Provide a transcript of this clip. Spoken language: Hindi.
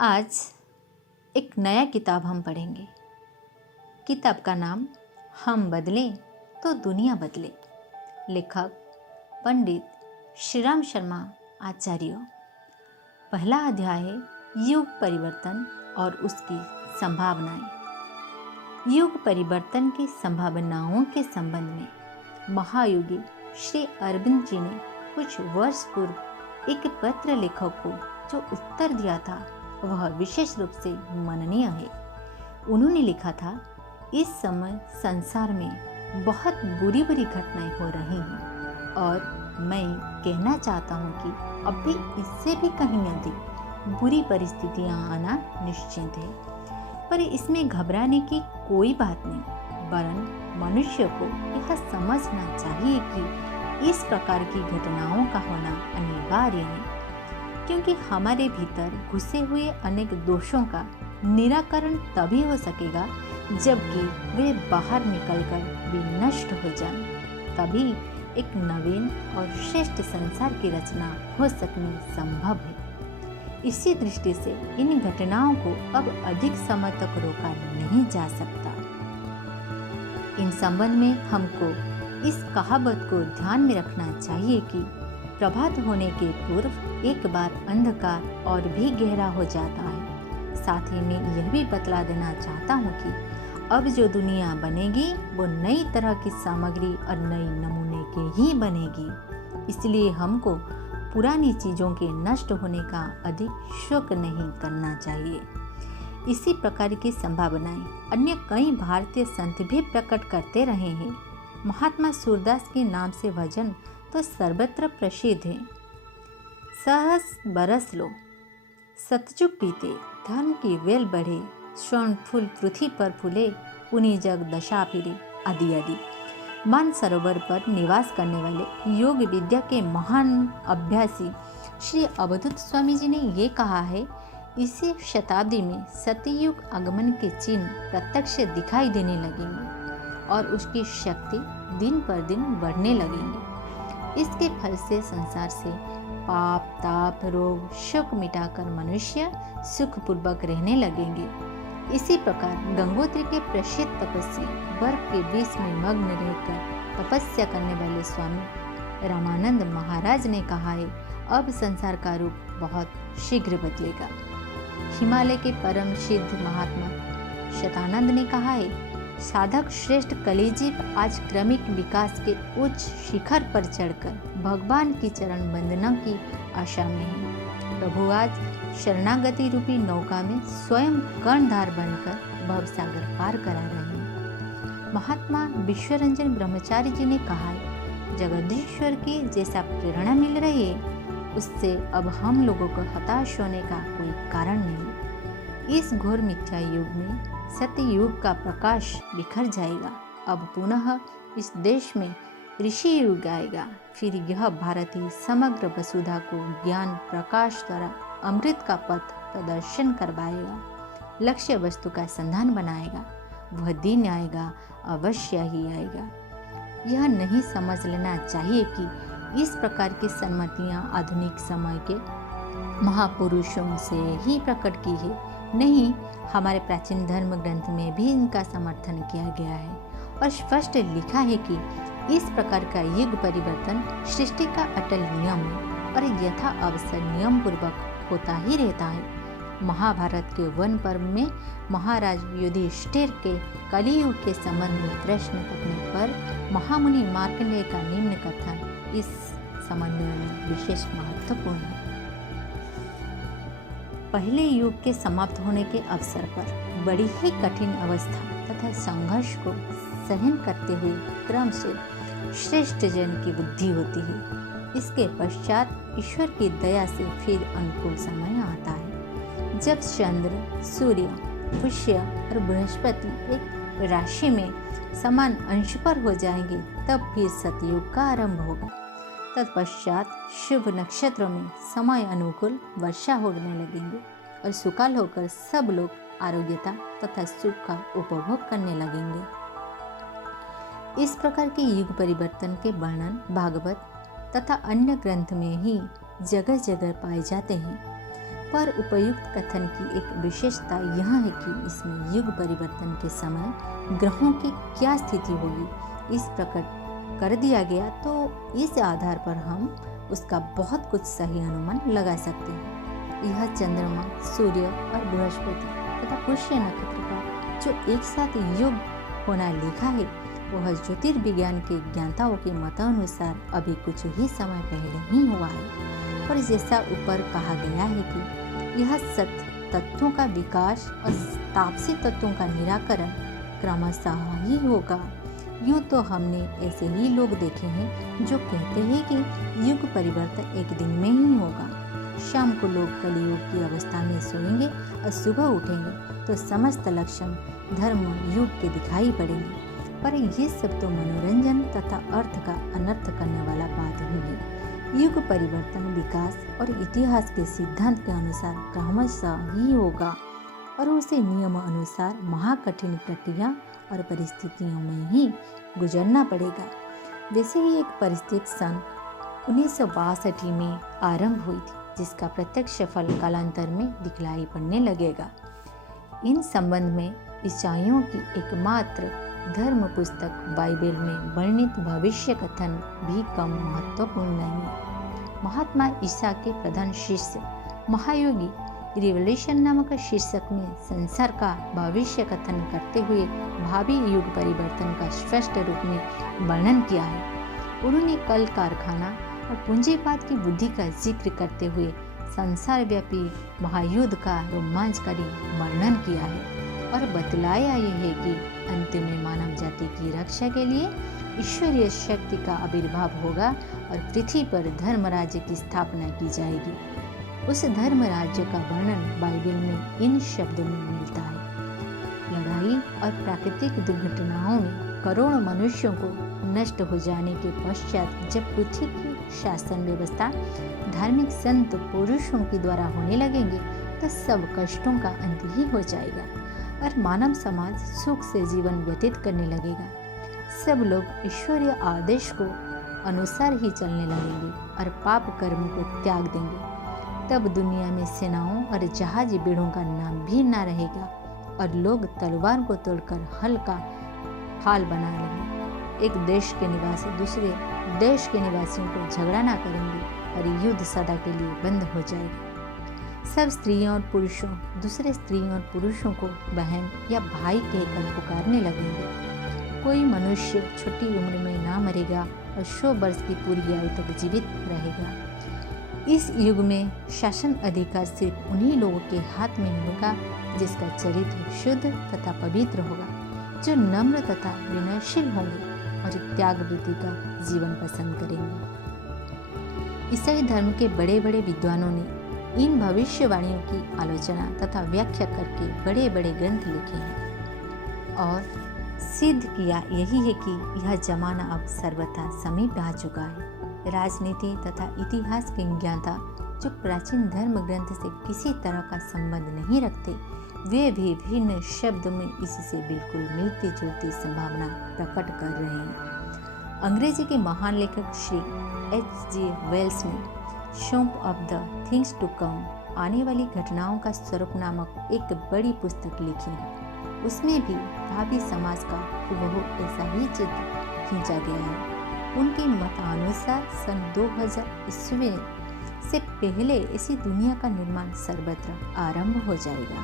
आज एक नया किताब हम पढ़ेंगे। किताब का नाम हम बदलें तो दुनिया बदले। लेखक पंडित श्रीराम शर्मा आचार्य। पहला अध्याय है युग परिवर्तन और उसकी संभावनाएं। युग परिवर्तन की संभावनाओं के संबंध में महायोगी श्री अरविंद जी ने कुछ वर्ष पूर्व एक पत्र लेखक को जो उत्तर दिया था वह विशेष रूप से मननीय है। उन्होंने लिखा था, इस समय संसार में बहुत बुरी बुरी घटनाएं हो रही हैं और मैं कहना चाहता हूँ कि अभी इससे भी कहीं अधिक बुरी परिस्थितियाँ आना निश्चित है। पर इसमें घबराने की कोई बात नहीं, वरन मनुष्य को यह समझना चाहिए कि इस प्रकार की घटनाओं का होना अनिवार्य है, क्योंकि हमारे भीतर घुसे हुए अनेक दोषों का निराकरण तभी हो सकेगा जबकि वे बाहर निकलकर विनष्ट हो जाएं। तभी एक नवीन और श्रेष्ठ संसार की रचना हो सकनी संभव है। इसी दृष्टि से इन घटनाओं को अब अधिक समय तक रोका नहीं जा सकता। इन संबंध में हमको इस कहावत को ध्यान में रखना चाहिए कि प्रभात होने के पूर्व एक बार अंधकार और भी गहरा हो जाता है। साथ ही मैं यह भी बतला देना चाहता हूँ कि अब जो दुनिया बनेगी वो नई तरह की सामग्री और नई नमूने के ही बनेगी। इसलिए हमको पुरानी चीज़ों के नष्ट होने का अधिक शोक नहीं करना चाहिए। इसी प्रकार की संभावनाएं अन्य कई भारतीय संत भी प्रकट करते रहे हैं। महात्मा सूरदास के नाम से भजन तो सर्वत्र प्रसिद्ध है। सहस बरस लो, सतजुग बीते, धर्म की वेल बढ़े, स्वर्ण फूल पृथ्वी पर फूले, पुनि जग दशा फिरे, आदि आदि। मान सरोवर पर निवास करने वाले योग विद्या के महान अभ्यासी श्री अवधूत स्वामी जी ने ये कहा है, इसी शताब्दी में सतयुग आगमन के चिन्ह प्रत्यक्ष दिखाई देने लगेंगे और उसकी शक्ति दिन पर दिन बढ़ने लगेंगे। इसके फल से संसार से पाप ताप रोग शोक मिटाकर मनुष्य सुखपूर्वक रहने लगेंगे। इसी प्रकार गंगोत्री के प्रसिद्ध तपस्वी बर्फ के बीच में मग्न रहकर तपस्या करने वाले स्वामी रामानंद महाराज ने कहा है, अब संसार का रूप बहुत शीघ्र बदलेगा। हिमालय के परम सिद्ध महात्मा शतानंद ने कहा है, साधक श्रेष्ठ कलिजीव आज क्रमिक विकास के उच्च शिखर पर चढ़कर भगवान की चरण वंदना की आशा में है। प्रभु आज शरणागति रूपी नौका में स्वयं कर्णधार बनकर भवसागर पार करा रहे हैं। महात्मा विश्वरंजन ब्रह्मचारी जी ने कहा है, जगदीश्वर की जैसा प्रेरणा मिल रही है उससे अब हम लोगों को हताश होने का कोई कारण नहीं। इस घोर मिथ्या युग में सत्य युग का प्रकाश बिखर जाएगा। अब पुनः इस देश में ऋषि युग आएगा। फिर यह भारतीय समग्र वसुधा को ज्ञान प्रकाश द्वारा अमृत का पथ प्रदर्शन करवाएगा, लक्ष्य वस्तु का संधान बनाएगा। वह दिन आएगा, अवश्य ही आएगा। यह नहीं समझ लेना चाहिए कि इस प्रकार की सम्मतियाँ आधुनिक समय के महापुरुषों से ही प्रकट की है। नहीं, हमारे प्राचीन धर्म ग्रंथ में भी इनका समर्थन किया गया है और स्पष्ट लिखा है कि इस प्रकार का युग परिवर्तन सृष्टि का अटल नियम है और यथा अवसर नियम पूर्वक होता ही रहता है। महाभारत के वन पर्व में महाराज युधिष्ठिर के कलियुग के संबंध में प्रश्न करने पर महामुनि मार्कंडेय का निम्न कथन इस संबंध में विशेष महत्वपूर्ण है। पहले युग के समाप्त होने के अवसर पर बड़ी ही कठिन अवस्था तथा संघर्ष को सहन करते हुए क्रम से श्रेष्ठ जन की बुद्धि होती है। इसके पश्चात ईश्वर की दया से फिर अनुकूल समय आता है, जब चंद्र सूर्य पुष्य और बृहस्पति एक राशि में समान अंश पर हो जाएंगे, तब फिर सतयुग का आरंभ होगा। तत्पश्चात शुभ नक्षत्रों में समय अनुकूल वर्षा होने लगेंगे और सुकाल होकर सब लोग आरोग्यता तथा सुख का उपभोग करने लगेंगे। इस प्रकार के युग परिवर्तन के वर्णन भागवत तथा अन्य ग्रंथ में ही जगह जगह पाए जाते हैं। पर उपयुक्त कथन की एक विशेषता यह है कि इसमें युग परिवर्तन के समय ग्रहों की क्या स्थिति होगी इस प्रकट कर दिया गया, तो इस आधार पर हम उसका बहुत कुछ सही अनुमान लगा सकते हैं। यह चंद्रमा, सूर्य और बृहस्पति तथा पुष्य नक्षत्र का जो एक साथ युग होना लिखा है, वह ज्योतिर्विज्ञान के ज्ञाताओं के मतानुसार अभी कुछ ही समय पहले ही हुआ है। और जैसा ऊपर कहा गया है कि यह सत्य तत्वों का विकास और तापसी तत्वों का निराकरण क्रमशः ही होगा। यूँ तो हमने ऐसे ही लोग देखे हैं जो कहते हैं कि युग परिवर्तन एक दिन में ही होगा। शाम को लोग कलियुग की अवस्था में सोएंगे और सुबह उठेंगे तो समस्त लक्षण धर्म युग के दिखाई पड़ेंगे। पर ये सब तो मनोरंजन तथा अर्थ का अनर्थ करने वाला बात ही है। युग परिवर्तन विकास और इतिहास के सिद्धांत के अनुसार क्रमशः ही होगा और उसे नियम अनुसार महाकठिन प्रक्रिया और परिस्थितियों में ही गुजरना पड़ेगा। वैसे ही एक परिस्थिति सन 1962 में आरंभ हुई थी, जिसका प्रत्यक्ष फल कालांतर में दिखलाई पड़ने लगेगा। इन संबंध में ईसाइयों की एकमात्र धर्म पुस्तक बाइबल में वर्णित भविष्य कथन भी कम महत्वपूर्ण नहीं है। महात्मा ईसा के प्रधान शिष्य महायोगी रिवोल्यूशन नामक शीर्षक में संसार का भविष्य कथन करते हुए भावी युग परिवर्तन का स्पष्ट रूप में वर्णन किया है। उन्होंने कल कारखाना और पूंजीवाद की बुद्धि का जिक्र करते हुए संसार व्यापी महायुद्ध का रोमांचकारी वर्णन किया है और बतलाया यह है कि अंत में मानव जाति की रक्षा के लिए ईश्वरीय शक्ति का आविर्भाव होगा और पृथ्वी पर धर्म राज्य की स्थापना की जाएगी। उस धर्म राज्य का वर्णन बाइबल में इन शब्दों में मिलता है। लड़ाई और प्राकृतिक दुर्घटनाओं में करोड़ों मनुष्यों को नष्ट हो जाने के पश्चात जब पृथ्वी की शासन व्यवस्था धार्मिक संत पुरुषों के द्वारा होने लगेंगे तो सब कष्टों का अंत ही हो जाएगा और मानव समाज सुख से जीवन व्यतीत करने लगेगा। सब लोग ईश्वरीय आदेश को अनुसार ही चलने लगेंगे और पाप कर्म को त्याग देंगे। तब दुनिया में सेनाओं और जहाजी बेड़ों का नाम भी ना रहेगा और लोग तलवार को तोड़कर हल का हाल बना लेंगे। एक देश के निवासी दूसरे देश के निवासियों को झगड़ा ना करेंगे और युद्ध सदा के लिए बंद हो जाएगा। सब स्त्रियों और पुरुषों दूसरे स्त्रियों और पुरुषों को बहन या भाई कहकर पुकारने लगेंगे। कोई मनुष्य छोटी उम्र में ना मरेगा और 100 वर्ष की पूरी आयु तक जीवित रहेगा। इस युग में शासन अधिकार सिर्फ उन्हीं लोगों के हाथ में होगा जिसका चरित्र शुद्ध तथा पवित्र होगा, जो नम्र तथा विनयशील होंगे और त्याग वृत्ति का जीवन पसंद करेंगे। ईसाई धर्म के बड़े बड़े विद्वानों ने इन भविष्यवाणियों की आलोचना तथा व्याख्या करके बड़े बड़े ग्रंथ लिखे हैं और सिद्ध किया यही है कि यह जमाना अब सर्वथा समीप आ चुका है। राजनीति तथा इतिहास के ज्ञाता जो प्राचीन धर्म ग्रंथ से किसी तरह का संबंध नहीं रखते, वे भी भिन्न शब्द में इससे बिल्कुल मिलती जुलती संभावना प्रकट कर रहे हैं। अंग्रेजी के महान लेखक श्री H.G. वेल्स ने shape of the things to come आने वाली घटनाओं का स्वरूप नामक एक बड़ी पुस्तक लिखी है। उसमें भी भावी समाज का हुबहू ऐसा ही चित्र खींचा गया है। उनके मतानुसार सन 2000 ईस्वी से पहले इसी दुनिया का निर्माण सर्वत्र आरंभ हो जाएगा।